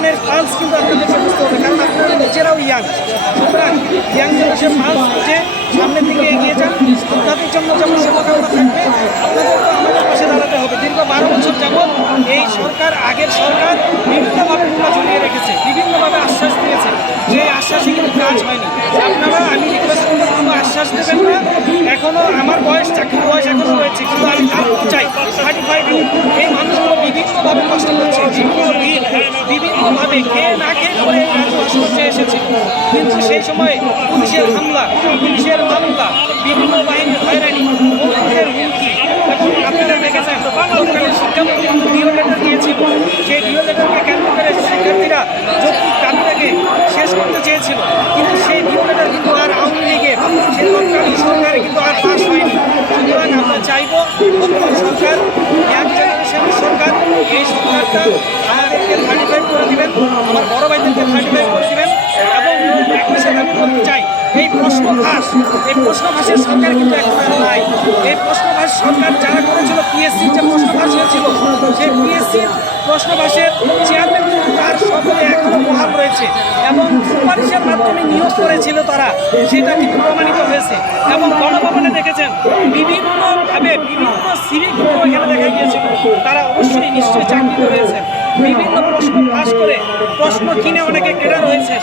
জেনারেশনের পালস কিন্তু আপনাদেরকে বুঝতে হবে, কারণ আপনারা নিজেরাও ইয়াং সুতরাং ইয়াং জেনারেশন পালস বুঝে সামনের দিকে এগিয়ে যান। আপনাদের জন্য যেমন শুভকামনা থাকবে, আপনাদেরকেও আমাদের পাশে দাঁড়াতে হবে। দীর্ঘ বারো বছর যাবৎ এই সরকার, আগের সরকার বিভিন্নভাবে মূল্য ঝুলিয়ে রেখেছে, বিভিন্নভাবে আশ্বাস দিয়েছে যে আশ্বাসে কিন্তু কাজ হয়নি। আপনারা, আমি রিকোয়েস্ট করব, কোনো আশ্বাস দেবেন না। এখনও আমার বয়স, চাকরির বয়স এখনও রয়েছে কিন্তু আমি চাই থার্টি ফাইভ বিভিন্নভাবে কষ্ট করছে দীর্ঘদিন বিভিন্নভাবে খেয়ে না খেয়ে করে কষ্ট এসেছে। কিন্তু সেই সময় পুলিশের হামলা, পুলিশের মামলা বিভিন্ন বাহিনীর হয়রানি মৌলিকের হুমকি এবং আপনারা দেখেছেন তৎকালীন শিক্ষামন্ত্রী কিন্তু ডিও লেটার দিয়েছিল সেই ডিও লেটারকে কেন্দ্র করে শিক্ষার্থীরা যৌক্তিক দাবিটাকে শেষ করতে চেয়েছিল কিন্তু সেই ডিও লেটার কিন্তু আর আওয়ামী লীগের সেই তৎকালীন সরকারে কিন্তু আর পাস হয়নি সুতরাং আমরা চাইব বর্তমান সরকার এক জেনারেশনের সরকার সরকারটা আমাদেরকে থার্টি ফাইভ করে দিবেন বড় ভাইদেরকে থার্টি করে দিবেন, এবং একই আমি বলতে চাই। এই প্রশ্ন ফাঁস এই প্রশ্ন ফাঁসের সরকার এখন আর নাই। এই প্রশ্ন সরকার যারা করেছিল পিএসসির যে প্রশ্ন হয়েছিল সেই পিএসসির প্রশ্ন ফাঁসের চেয়ারম্যান কিন্তু তার সকলে এখনও বহাল রয়েছে। এবং সুপারিশের মাধ্যমে নিয়োগ করেছিল তারা, সেটা কিন্তু প্রমাণিত হয়েছে। এবং গণভবনে দেখেছেন বিভিন্নভাবে বিভিন্ন সিভিক এখানে দেখা গিয়েছিল। তারা অবশ্যই নিশ্চয়ই বিভিন্ন প্রশ্ন ফাঁস করে প্রশ্ন কিনে অনেকে কেনা রয়েছে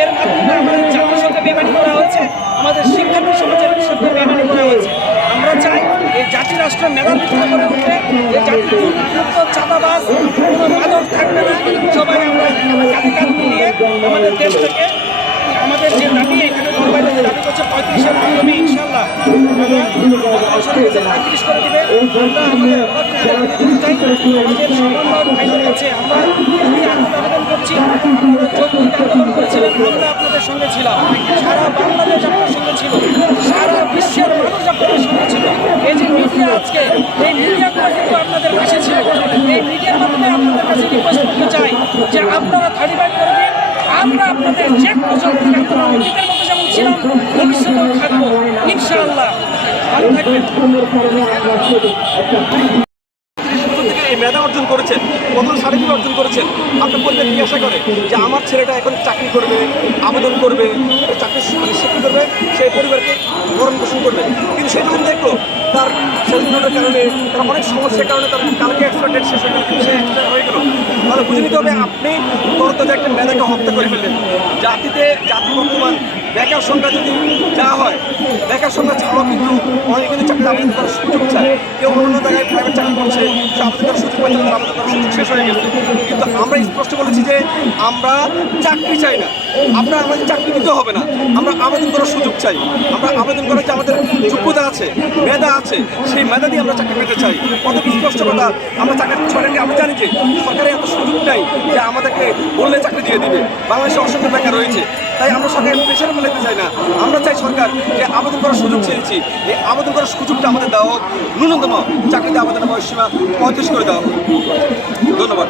এর মাধ্যমে আমাদের জাতির সঙ্গে বেমানি করা হয়েছে, আমাদের শিক্ষার্থী সমাজের সঙ্গে বেমানি করা হয়েছে। আমরা চাই এই জাতি রাষ্ট্র মেধাবৃত্ত করে উঠবে এই জাতির চাঁদাবাজ, কোনো মাদক থাকবে না। সবাই আমরা কাঁধে কাঁধ মিলিয়ে আমাদের দেশটাকে, আমাদের যে দাবি, এখানে মোবাইলে যে দাবি করছে পঁয়ত্রিশের মাধ্যমে ইনশাল্লাহ পঁয়ত্রিশ করে দিবে। আমরা আমাদের চাই, আমাদের সামান্য কাছে আমরা খুবই আবেদন করছি যৌক্তিক আন্দোলন করেছিলেন আমরা আপনাদের সঙ্গে ছিলাম। সারা বাংলাদেশ আপনার সঙ্গে ছিল, সারা বিশ্বের মানুষ আপনাদের সঙ্গে ছিল। এই যে মিডিয়া আজকে, এই মিডিয়াগুলো কিন্তু আপনাদের পাশে ছিল। এই মিডিয়ার মাধ্যমে আপনাদের কাছে রিকোয়েস্ট করতে চাই যে আপনারা থার্টি ফাইভ করে দিন, আমরা আপনাদের যে প্রযুক্তি আন্দোলন অতীতের মতো যেমন ছিলাম, ভবিষ্যতেও থাকব। ইনশাআল্লাহ। ভালো থাকবেন। মেধা অর্জন করেছেন কত সার্টিফিকেট অর্জন করেছেন, আপনার পরিবার জিজ্ঞাসা করে যে আমার ছেলেটা এখন চাকরি করবে, আবেদন করবে চাকরি মানে শিক্ষা করবে সেই পরিবারকে ভরণ পোষণ করবে? কিন্তু সে যখন দেখল তার স্বাধীনতার কারণে, তার অনেক সমস্যার কারণে তার কালকে এক্সট্রা ডেট শেষ হয়ে গেল সে হয়ে গেল। তাহলে বুঝে নিতে হবে আপনি তরতাজা একটা মেধাকে হত্যা করে ফেললেন। জাতিতে জাতি বর্তমান বেকার সংখ্যা যদি যা হয় বেকার সংখ্যা ছাড়াও কিন্তু অনেকে কিন্তু চাকরি আবেদন করার সুযোগ চায়। কেউ অন্য জায়গায় প্রাইভেট চাকরি করছে, সে আবেদন করার সুযোগ পাচ্ছে আবেদন করার সুযোগ শেষ হয়ে গেছে। কিন্তু আমরা স্পষ্ট বলেছি যে আমরা চাকরি চাই না। আমরা আমাদের চাকরি দিতে হবে না। আমরা আবেদন করার সুযোগ চাই। আমরা আবেদন করার যে আমাদের যোগ্যতা আছে, মেধা আছে, সেই মেধা দিয়ে আমরা চাকরি পেতে চাই। কত স্পষ্ট কথা, আমরা চাকরি সরকারকে, আমি জানি যে সরকারের এত সুযোগ নাই যে আমাদেরকে বললে চাকরি দিয়ে দিবে। বাংলাদেশে অসংখ্য বেকার রয়েছে। তাই আমরা সরকারের প্রেশার মেলাতে চাই না। আমরা চাই সরকার যে আবেদন করার সুযোগ চেয়েছি এই আবেদন করার সুযোগটা আমাদের দেওয়া হোক। ন্যূনতম চাকরিতে আবেদনের বয়স সীমা পঁয়ত্রিশ করে দেওয়া হোক। ধন্যবাদ।